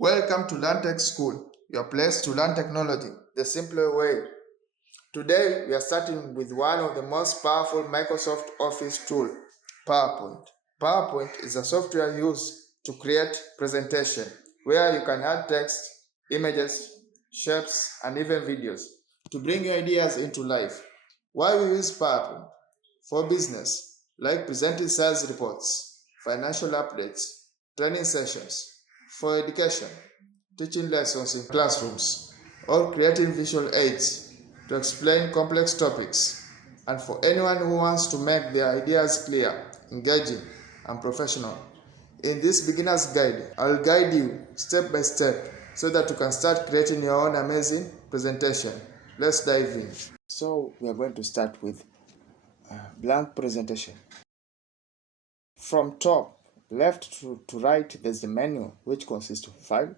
Welcome to LearnTech School, your place to learn technology the simpler way. Today, we are starting with one of the most powerful Microsoft Office tools, PowerPoint. PowerPoint is a software used to create presentation where you can add text, images, shapes, and even videos to bring your ideas into life. Why we use PowerPoint? For business, like presenting sales reports, financial updates, training sessions. For education, teaching lessons in classrooms, or creating visual aids to explain complex topics, and for anyone who wants to make their ideas clear, engaging, and professional. In this beginner's guide, I'll guide you step by step so that you can start creating your own amazing presentation. Let's dive in. So we are going to start with blank presentation. From top left to right, there's the menu which consists of File,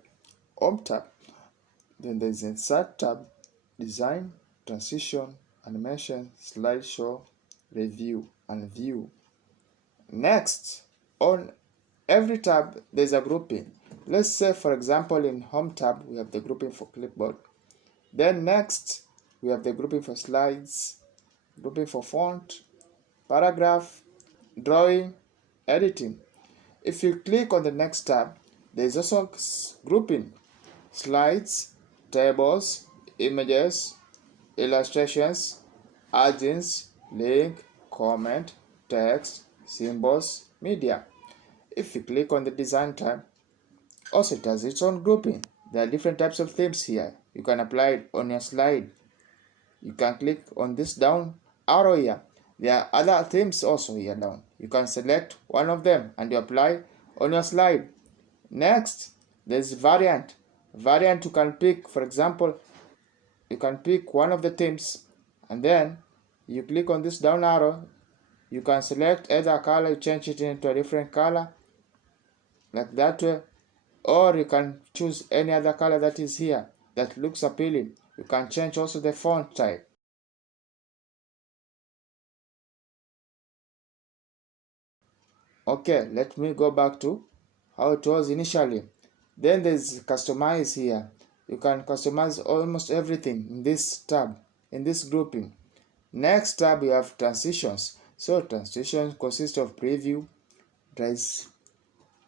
Home tab, then there's Insert tab, Design, Transition, Animation, Slideshow, Review, and View. Next, on every tab, there's a grouping. Let's say, for example, in Home tab, we have the grouping for Clipboard. Then next, we have the grouping for Slides, grouping for Font, Paragraph, Drawing, Editing. If you click on the next tab, there is also grouping, slides, tables, images, illustrations, agents, link, comment, text, symbols, media. If you click on the design tab, also it has its own grouping. There are different types of themes here. You can apply it on your slide. You can click on this down arrow here. There are other themes also here down. You can select one of them and you apply on your slide. Next, there's variant. Variant you can pick, for example, you can pick one of the themes and then you click on this down arrow. You can select either color, you change it into a different color, like that way, or you can choose any other color that is here that looks appealing. You can change also the font type. Okay, let me go back to how it was initially. Then there's customize here. You can customize almost everything in this tab, in this grouping. Next tab we have transitions. So transitions consist of preview,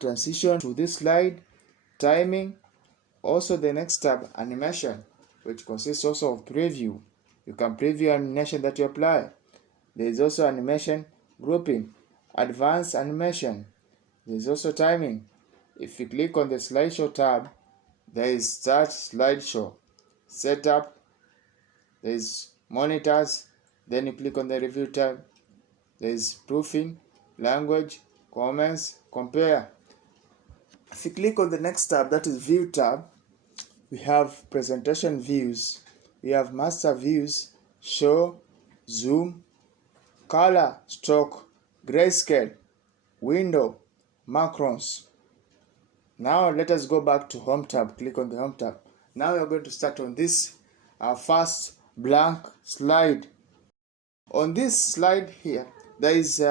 transition to this slide, timing. Also the next tab, animation, which consists also of preview. You can preview animation that you apply. There is also animation grouping, advanced animation. There is also timing. If you click on the slideshow tab, there is start slideshow, setup, there is monitors, then you click on the review tab, there is proofing, language, comments, compare. If you click on the next tab, that is view tab, we have presentation views, we have master views, show, zoom, color, stroke, grayscale, window, macros. Now let us go back to home tab. Click on the home tab. Now we are going to start on this first blank slide. On this slide here, there is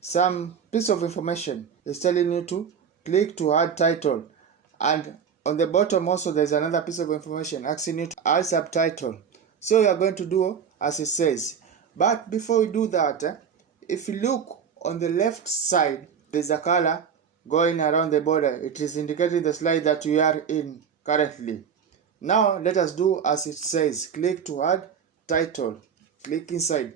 some piece of information. It's telling you to click to add title, and on the bottom also there is another piece of information asking you to add subtitle. So we are going to do as it says. But before we do that, if you look on the left side, there's a color going around the border. It is indicating the slide that we are in currently. Now let us do as it says. Click to add title. Click inside.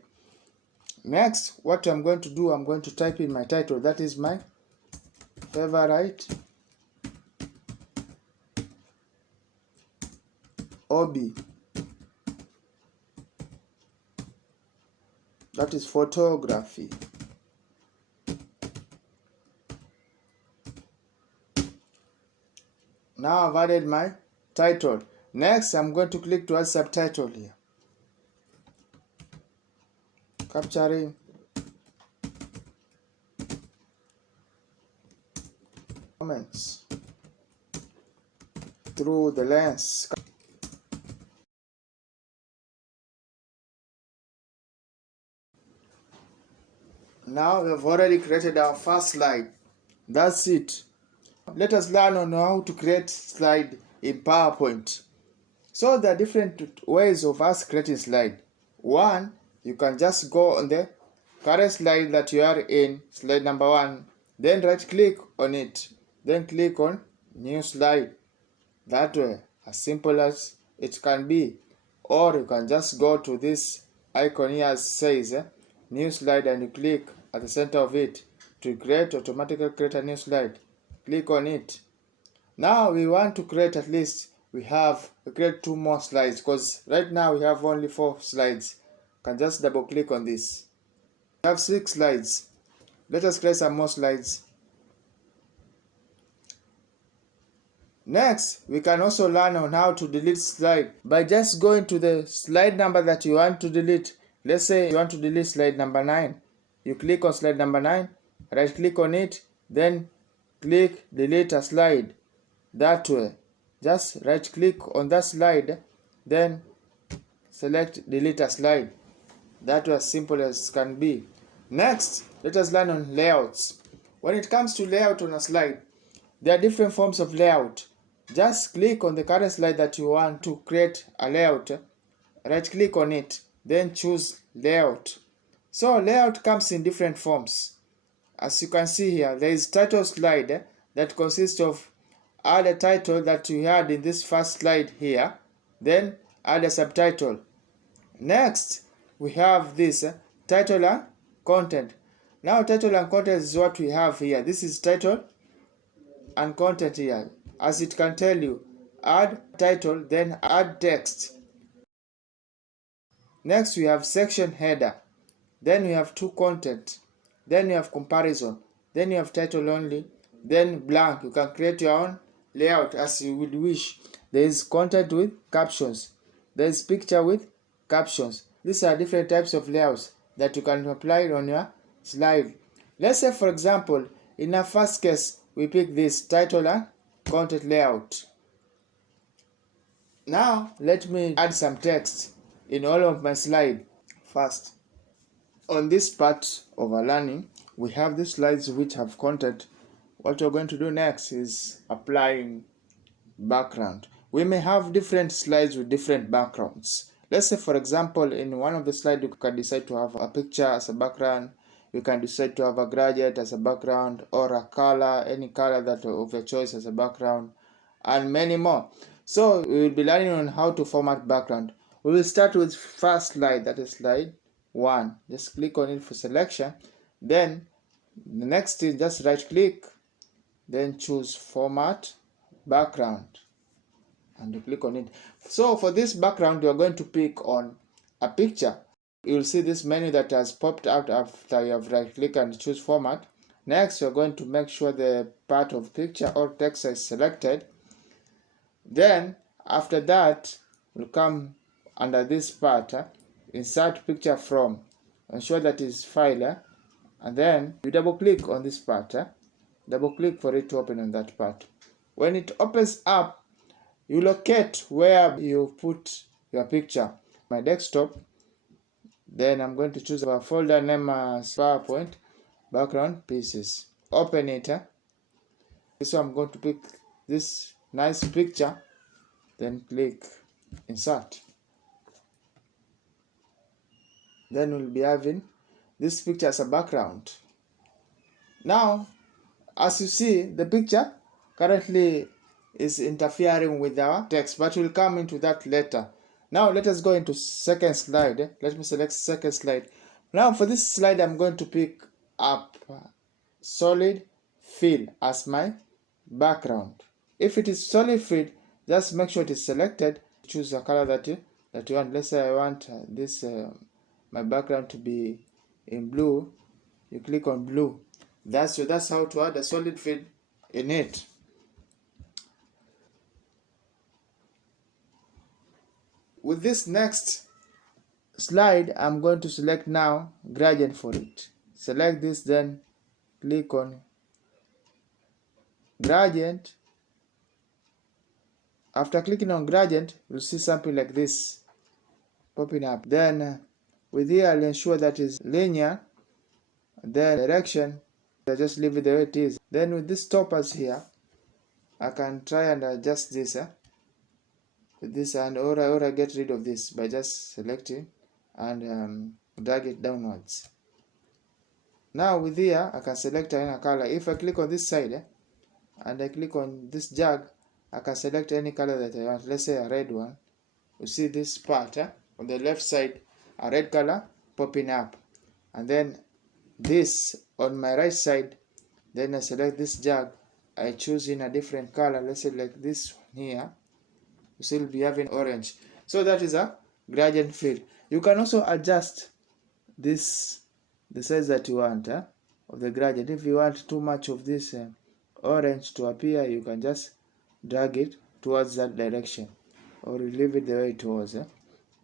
Next, what I'm going to do, I'm going to type in my title. That is my favorite hobby. That is photography. Now I've added my title. Next, I'm going to click to add subtitle here. Capturing comments through the lens. Now we have already created our first slide. That's it. Let us learn on how to create slide in PowerPoint. So there are different ways of us creating slide. One, you can just go on the current slide that you are in, slide number 1, then right click on it, then click on new slide. That way, as simple as it can be. Or you can just go to this icon here says new slide, and you click at the center of it to automatically create a new slide. Click on it. Now we want to create at least we create 2 more slides, because right now we have only 4 slides. You can just double click on this. We have 6 slides. Let us create some more slides. Next, we can also learn on how to delete slide by just going to the slide number that you want to delete. Let's say you want to delete slide number 9. You click on slide number 9, right click on it, then click delete a slide. That way, just right click on that slide, then select delete a slide. That was simple as can be. Next, let us learn on layouts. When it comes to layout on a slide, there are different forms of layout. Just click on the current slide that you want to create a layout, right click on it, then choose layout. So layout comes in different forms. As you can see here, there is title slide that consists of add a title that you had in this first slide here, then add a subtitle. Next, we have this title and content. Now title and content is what we have here. This is title and content here. As it can tell you, add title, then add text. Next we have section header, then we have to content, then you have comparison, then you have title only, then blank. You can create your own layout as you would wish. There is content with captions, there is picture with captions. These are different types of layouts that you can apply on your slide. Let's say for example, in our first case, we pick this title and content layout. Now let me add some text in all of my slide. First, on this part of our learning, we have these slides which have content. What we're going to do next is applying background. We may have different slides with different backgrounds. Let's say for example, in one of the slides you can decide to have a picture as a background. You can decide to have a gradient as a background, or a color, any color that of your choice as a background, and many more. So we will be learning on how to format background. We will start with first slide, that is slide 1. Just click on it for selection. Then the next is just right click, then choose format background, and you click on it. So for this background, you are going to pick on a picture. You will see this menu that has popped out after you have right click and choose format. Next, you're going to make sure the part of picture or text is selected. Then after that, we'll come under this part, insert picture from, ensure that is file, and then you double click on this part, double click for it to open on that part. When it opens up, you locate where you put your picture. My desktop. Then I'm going to choose a folder name as PowerPoint background pieces. Open it. So I'm going to pick this nice picture, then click insert. Then we'll be having this picture as a background. Now, as you see, the picture currently is interfering with our text, but we'll come into that later. Now let us go into second slide. Let me select second slide. Now for this slide, I'm going to pick up solid fill as my background. If it is solid fill, just make sure it is selected. Choose a color that you want. Let's say I want this my background to be in blue. You click on blue. That's how to add a solid fill in it. With this next slide, I'm going to select now gradient for it. Select this, then click on gradient. After clicking on gradient, you'll see something like this popping up. Then with here, I'll ensure that is linear. Then direction, I just leave it the way it is. Then with this toppers here, I can try and adjust this with this, and or I get rid of this by just selecting and drag it downwards. Now with here I can select any color. If I click on this side and I click on this jug, I can select any color that I want. Let's say a red one. You see this part on the left side, a red color popping up, and then this on my right side. Then I select this jug, I choose in a different color. Let's say like this one here. You still be having orange. So that is a gradient fill. You can also adjust this, the size that you want of the gradient. If you want too much of this orange to appear, you can just drag it towards that direction, or you leave it the way it was.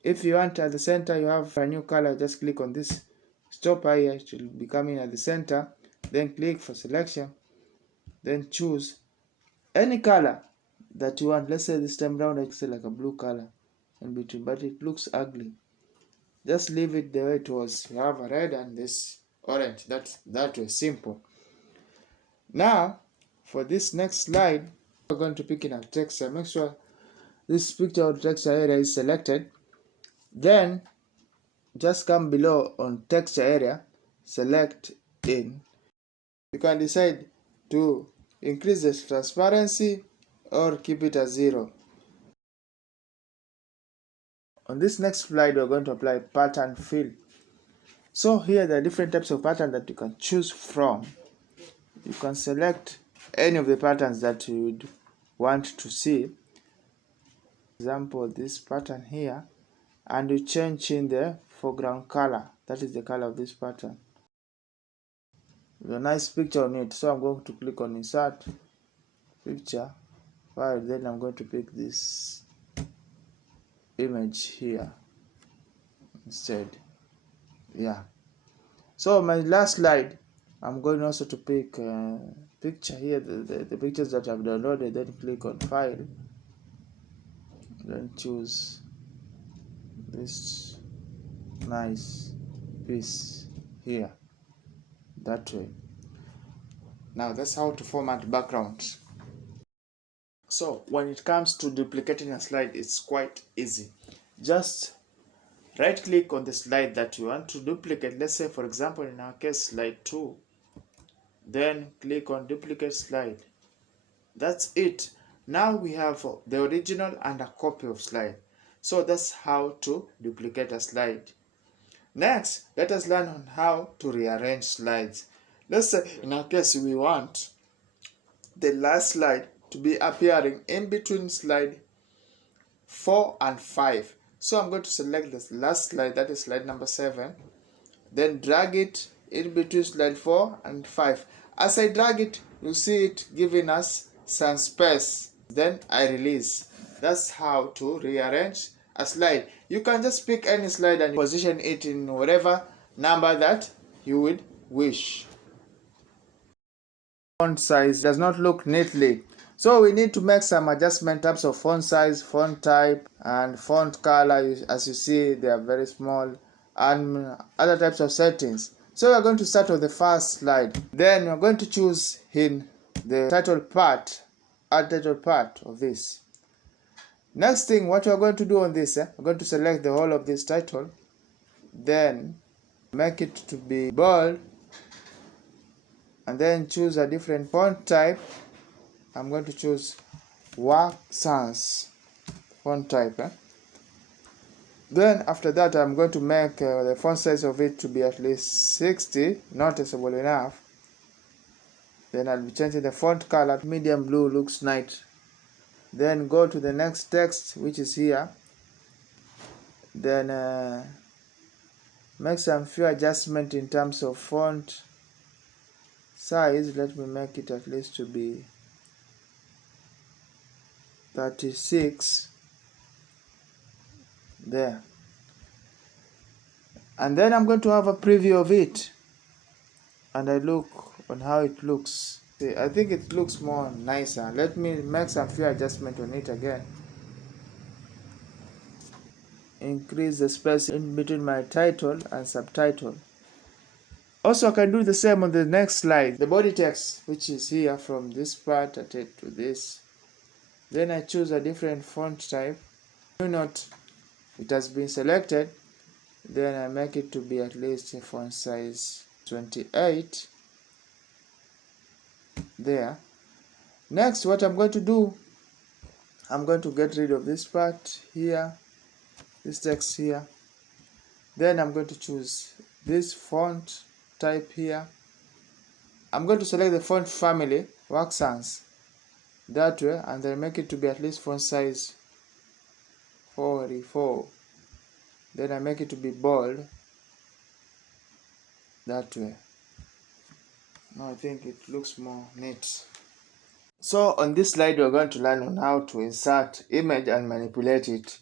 If you want at the center, you have a new color, just click on this stopper here. It will be coming at the center. Then click for selection, then choose any color that you want. Let's say this time round I say like a blue color in between, but it looks ugly. Just leave it the way it was. You have a red and this orange. That was simple. Now for this next slide, we're going to pick in a texture. Make sure this picture or texture area is selected. Then just come below on texture area, select in. You can decide to increase the transparency or keep it as 0. On this next slide, we're going to apply pattern fill. So here there are different types of pattern that you can choose from. You can select any of the patterns that you would want to see. For example, this pattern here, and you change in the foreground color. That is the color of this pattern. There's a nice picture on it, so I'm going to click on insert picture file. Then I'm going to pick this image here instead. Yeah. So my last slide, I'm going also to pick picture here, the pictures that I've downloaded. Then click on file, then choose this nice piece here, that way. Now that's how to format background. So when it comes to duplicating a slide, it's quite easy. Just right click on the slide that you want to duplicate. Let's say for example in our case slide 2, then click on duplicate slide. That's it. Now we have the original and a copy of slide. So that's how to duplicate a slide. Next, let us learn on how to rearrange slides. Let's say in our case we want the last slide to be appearing in between slide 4 and 5. So I'm going to select this last slide, that is slide number 7, then drag it in between slide 4 and 5. As I drag it, you see it giving us some space. Then I release. That's how to rearrange a slide. You can just pick any slide and position it in whatever number that you would wish. Font size does not look neatly, so we need to make some adjustment in terms of font size, font type, and font color. As you see, they are very small, and other types of settings. So we're going to start with the first slide. Then we're going to choose in the title part, add title part of this. Next thing, what we're going to do on this, we're going to select the whole of this title, then make it to be bold, and then choose a different font type. I'm going to choose Work Sans font type. Then after that, I'm going to make the font size of it to be at least 60, noticeable enough. Then I'll be changing the font color. Medium blue looks nice. Then go to the next text, which is here. Then make some few adjustments in terms of font size. Let me make it at least to be 36 there. And then I'm going to have a preview of it, and I look on how it looks. See, I think it looks more nicer. Let me make some few adjustments on it again. Increase the space in between my title and subtitle. Also, I can do the same on the next slide. The body text, which is here from this part, I take to this. Then I choose a different font type. Do not, it has been selected. Then I make it to be at least a font size 28. There. Next, what I'm going to do, I'm going to get rid of this part here, this text here. Then I'm going to choose this font type here. I'm going to select the font family, Work Sans, that way, and then make it to be at least font size 44. Then I make it to be bold, that way. Now I think it looks more neat. So on this slide, we're going to learn on how to insert image and manipulate it.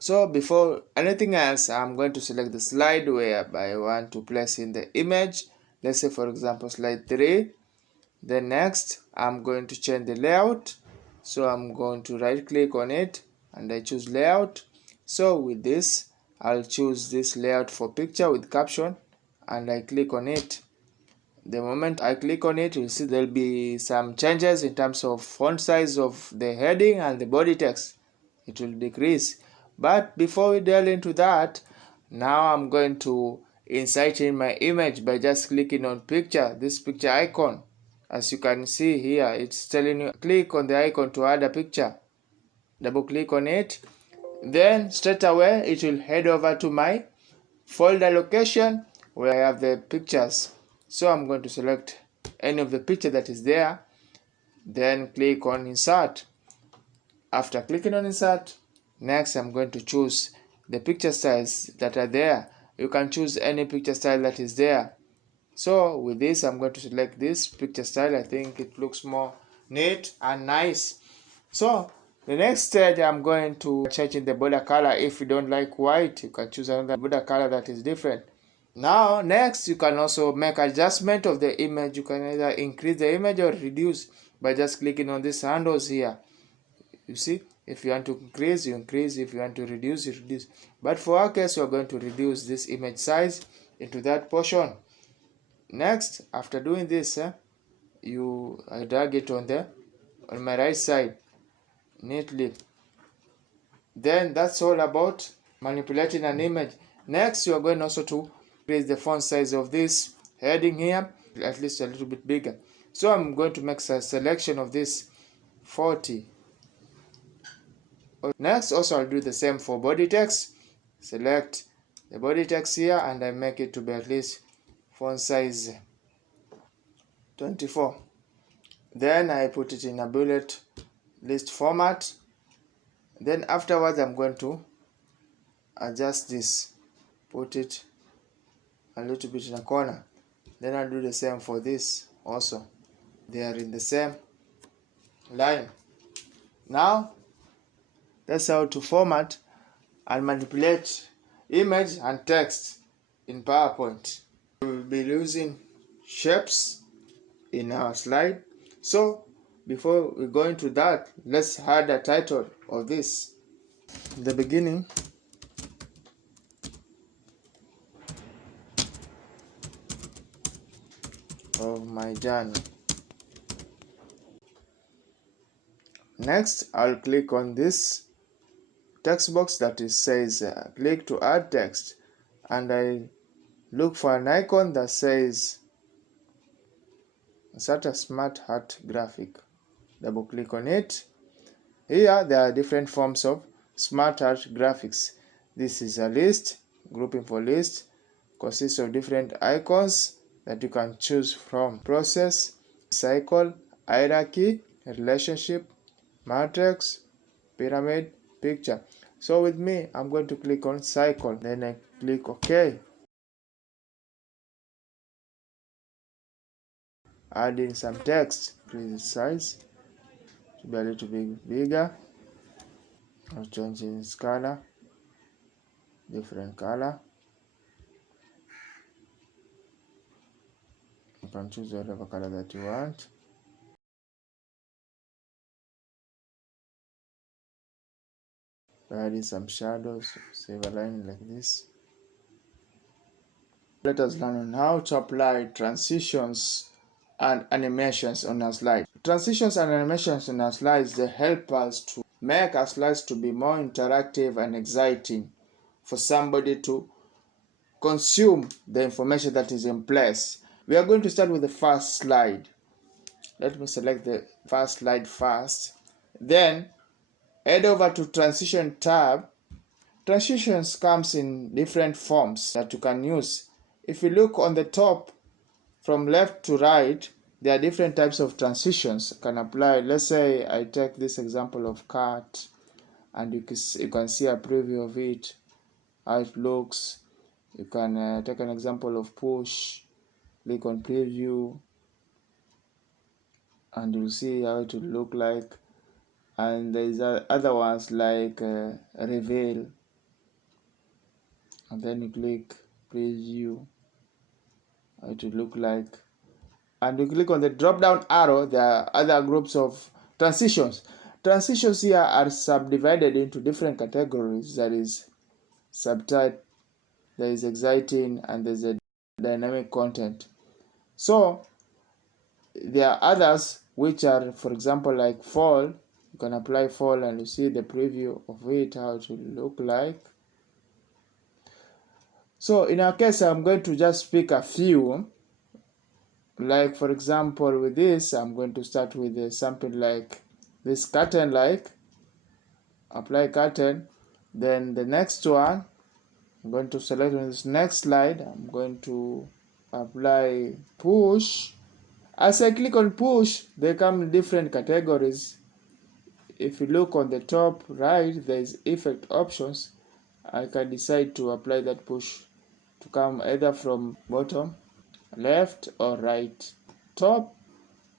So before anything else, I'm going to select the slide whereby I want to place in the image. Let's say, for example, slide 3. Then next, I'm going to change the layout. So I'm going to right click on it and I choose layout. So with this, I'll choose this layout for picture with caption and I click on it. The moment I click on it, you'll see there'll be some changes in terms of font size of the heading and the body text. It will decrease. But before we delve into that, now I'm going to insert in my image by just clicking on picture, this picture icon. As you can see here, it's telling you click on the icon to add a picture. Double click on it. Then straight away it will head over to my folder location where I have the pictures. So I'm going to select any of the picture that is there, then click on insert. After clicking on insert, next I'm going to choose the picture styles that are there. You can choose any picture style that is there. So with this, I'm going to select this picture style. I think it looks more neat and nice. So the next stage, I'm going to change in the border color. If you don't like white, you can choose another border color that is different. Now next, you can also make adjustment of the image. You can either increase the image or reduce by just clicking on these handles here. You see, if you want to increase, you increase. If you want to reduce, you reduce. But for our case, we're going to reduce this image size into that portion. Next, after doing this, I drag it on my right side neatly. Then that's all about manipulating an image. Next, you are going also to increase the font size of this heading here, at least a little bit bigger. So I'm going to make a selection of this 40. Next, also I'll do the same for body text. Select the body text here and I make it to be at least font size 24. Then I put it in a bullet list format. Then afterwards, I'm going to adjust this, put it a little bit in a corner. Then I'll do the same for this also. They are in the same line. Now, that's how to format and manipulate image and text in PowerPoint. We will be using shapes in our slide. So before we go into that, let's add a title of this. In the beginning, of my journey. Next, I'll click on this text box that says click to add text, and I look for an icon that says SmartArt Graphic. Double click on it. Here there are different forms of SmartArt graphics. This is a list, grouping for list, consists of different icons that you can choose from: process, cycle, hierarchy, relationship, matrix, pyramid, picture. So with me, I'm going to click on cycle, then I click OK. Add in some text, increase the size to be a little bit bigger. I'll change its color, different color. You can choose whatever color that you want. Add in some shadows, save a line like this. Let us learn on how to apply transitions and animations on our slide. Transitions and animations on our slides, they help us to make our slides to be more interactive and exciting for somebody to consume the information that is in place. We are going to start with the first slide. Let me select the first slide first. Then head over to Transition tab. Transitions comes in different forms that you can use. If you look on the top from left to right, there are different types of transitions you can apply. Let's say I take this example of cut, and you can see a preview of it, how it looks. You can take an example of push, click on preview, and you'll see how it will look like. And there's other ones like reveal, and then you click preview, how it will look like. And you click on the drop down arrow, there are other groups of transitions. Transitions here are subdivided into different categories. There is subtype, there is exciting, and there's a dynamic content. So there are others which are, for example, like fall. You can apply fall and you see the preview of it, how it will look like. So in our case, I'm going to just pick a few. Like for example, with this, I'm going to start with something like this curtain, like apply curtain. Then the next one, I'm going to select on this next slide, I'm going to apply push. As I click on push, they come in different categories. If you look on the top right, there is effect options. I can decide to apply that push to come either from bottom, left, or right, top,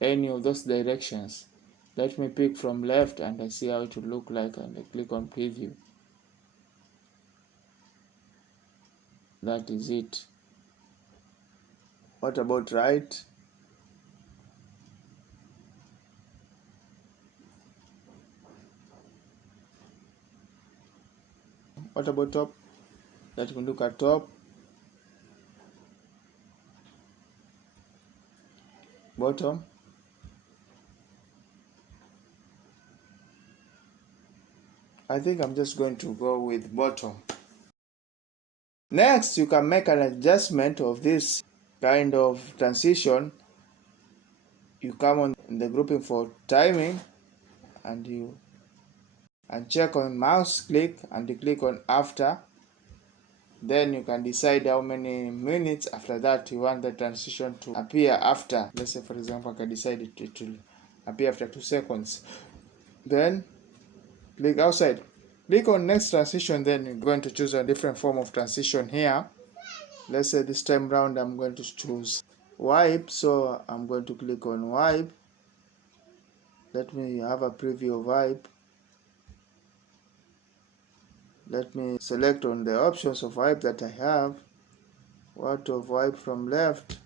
any of those directions. Let me pick from left and I see how it will look like, and I click on preview. That is it. What about right? What about top? Let me look at top, bottom, I think I'm just going to go with bottom. Next, you can make an adjustment of this kind of transition. You come on the grouping for timing, and you check on mouse click, and you click on after. Then you can decide how many minutes after that you want the transition to appear after. Let's say, for example, I can decide it will appear after 2 seconds. Then click outside. Click on next transition, then you're going to choose a different form of transition here. Let's say this time round I'm going to choose wipe, so I'm going to click on wipe. Let me have a preview of wipe. Let me select on the options of wipe that I have. What of wipe from left,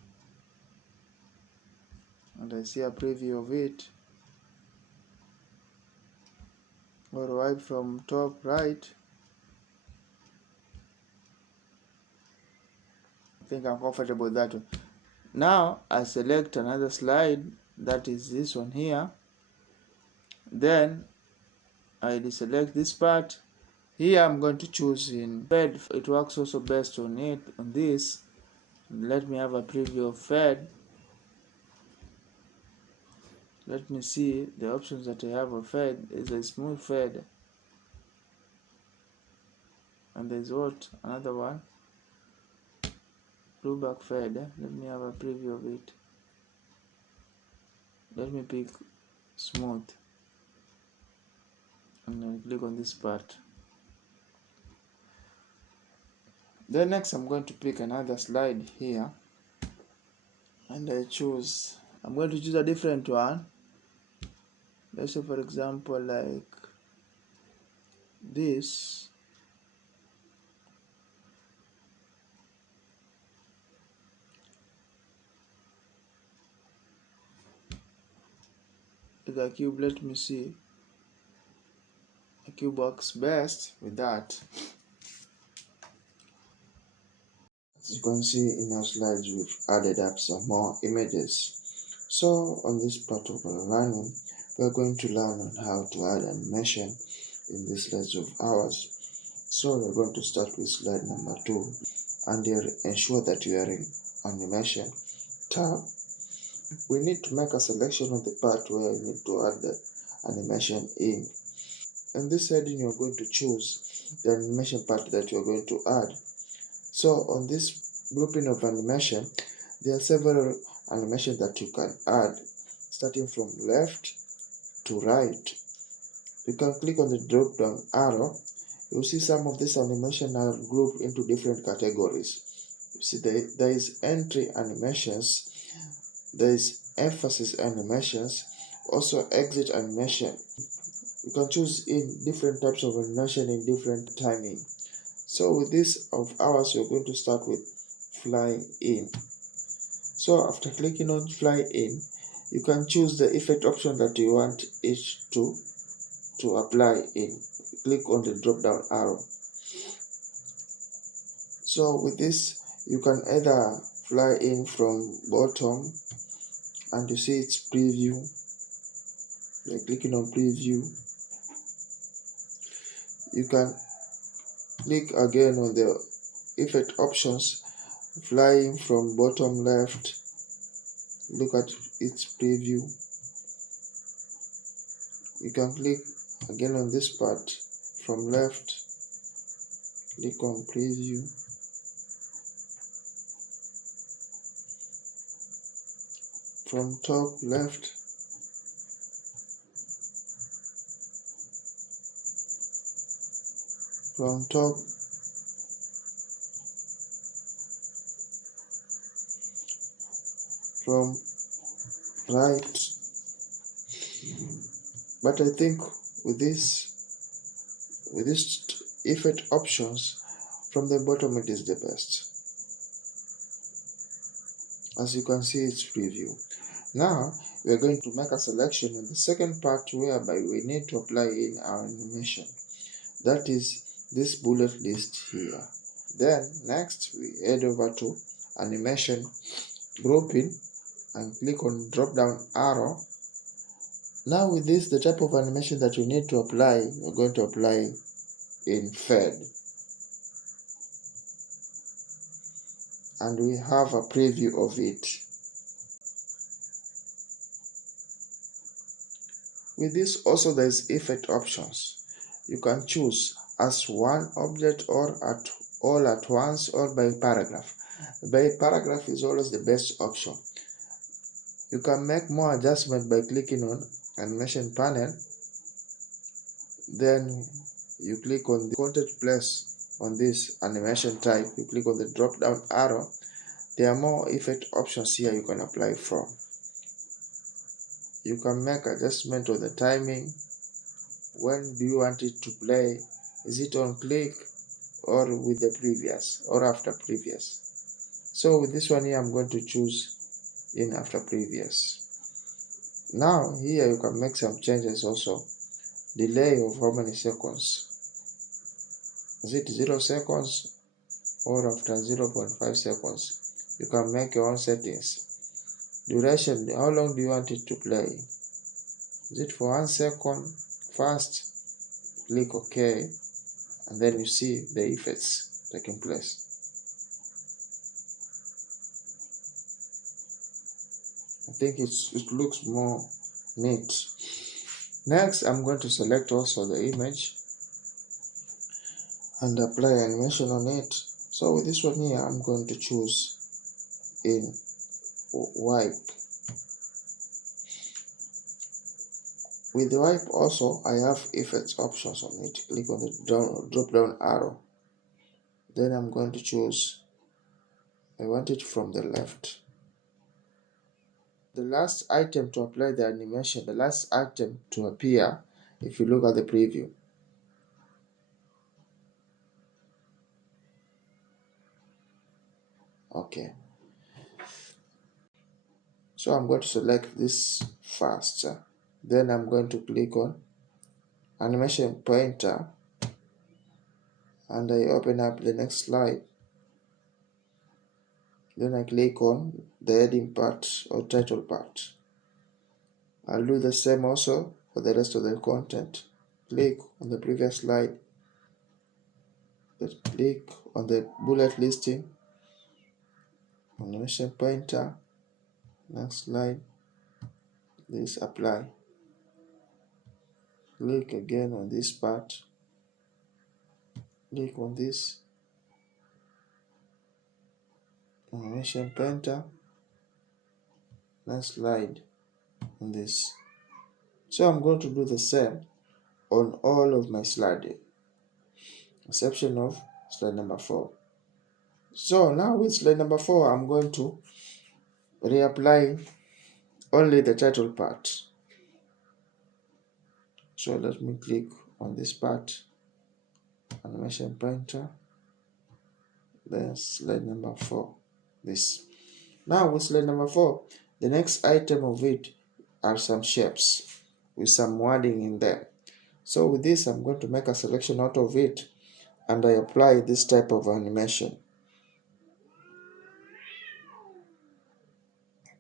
and I see a preview of it. Or wipe from top right. I think I'm comfortable with that one. Now I select another slide, that is this one here. Then I deselect this part. Here I'm going to choose in fed. It works also best on it, on this. Let me have a preview of fed. Let me see the options that I have of fed. Is a smooth fed, and there's what, another one, blue back fed. Let me have a preview of it. Let me pick smooth, and then click on this part. Then next I'm going to pick another slide here, and I'm going to choose a different one. Let's say, for example, like this. The cube, let me see. The cube works best with that. As you can see in our slides, we've added up some more images. So on this part of our learning, we are going to learn on how to add animation in this lesson of ours. So we're going to start with slide number 2, and ensure that you are in animation tab. We need to make a selection of the part where we need to add the animation in. In this heading, you're going to choose the animation part that you're going to add. So on this grouping of animation, there are several animations that you can add, starting from left to right. You can click on the drop down arrow. You'll see some of these animations are grouped into different categories. You see there is entry animations, there is emphasis animations, also exit animation. You can choose in different types of animation in different timing. So with this of ours, we're going to start with fly in. So after clicking on fly in, you can choose the effect option that you want it to apply in. Click on the drop down arrow. So with this, you can either fly in from bottom, and you see its preview. By clicking on preview, you can click again on the effect options, flying from bottom left. Look at its preview. You can click again on this part from left, click on preview. From top left, from top, from right. But I think with this effect options, from the bottom it is the best. As you can see, its preview. Now we are going to make a selection in the second part whereby we need to apply in our animation. That is this bullet list here. Then next we head over to animation grouping and click on drop down arrow. Now with this, the type of animation that we need to apply, we're going to apply in fade. And we have a preview of it. With this also there is effect options. You can choose as one object or all at once, or by paragraph. By paragraph is always the best option. You can make more adjustment by clicking on animation panel. Then you click on the content place on this animation type. You click on the drop down arrow. There are more effect options here you can apply from. You can make adjustment of the timing. When do you want it to play? Is it on click or with the previous or after previous? So with this one here, I'm going to choose in after previous. Now here you can make some changes also. Delay of how many seconds? Is it 0 seconds or after 0.5 seconds? You can make your own settings. Duration, how long do you want it to play? Is it for 1 second? Fast? Click OK, and then you see the effects taking place. I think it looks more neat. Next, I'm going to select also the image and apply animation on it. So with this one here, I'm going to choose in wipe. With the wipe also, I have effects options on it. Click on the drop down arrow. Then I'm going to choose, I want it from the left. The last item to apply the animation, the last item to appear, if you look at the preview. Okay. So I'm going to select this first. Then I'm going to click on animation pointer, and I open up the next slide. Then I click on the heading part or title part. I'll do the same also for the rest of the content. Click on the previous slide. Click on the bullet listing, animation pointer, next slide, this apply. Click again on this part, click on this animation pointer, next slide on this. So I'm going to do the same on all of my slides, exception of slide number 4. So now with slide number 4, I'm going to reapply only the title part. So let me click on this part, animation pointer, then slide number 4, this. Now with slide number 4, the next item of it are some shapes with some wording in them. So with this, I'm going to make a selection out of it and I apply this type of animation.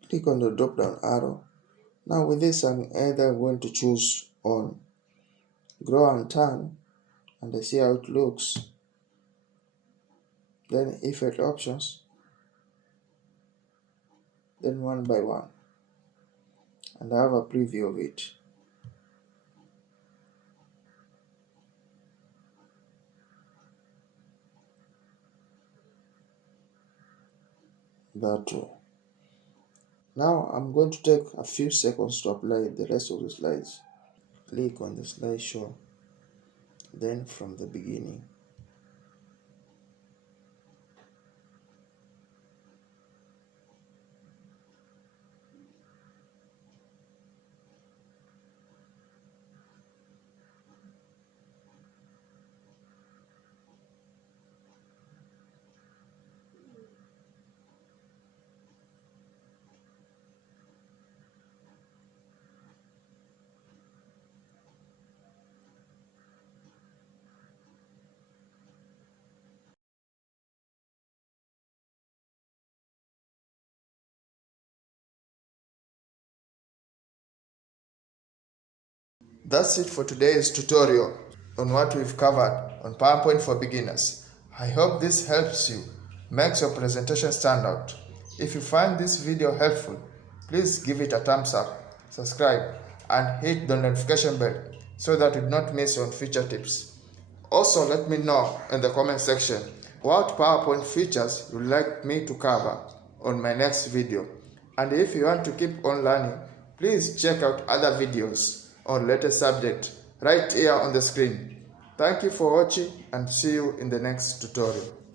Click on the drop down arrow. Now with this, I'm either going to choose on grow and turn, and I see how it looks. Then effect options, then one by one, and I have a preview of it. That way. Now I'm going to take a few seconds to apply the rest of the slides. Click on the slideshow, then from the beginning. That's it for today's tutorial on what we've covered on PowerPoint for beginners. I hope this helps you, makes your presentation stand out. If you find this video helpful, please give it a thumbs up, subscribe, and hit the notification bell so that you do not miss on future tips. Also, let me know in the comment section what PowerPoint features you'd like me to cover on my next video. And if you want to keep on learning, please check out other videos on latest subject right here on the screen. Thank you for watching and see you in the next tutorial.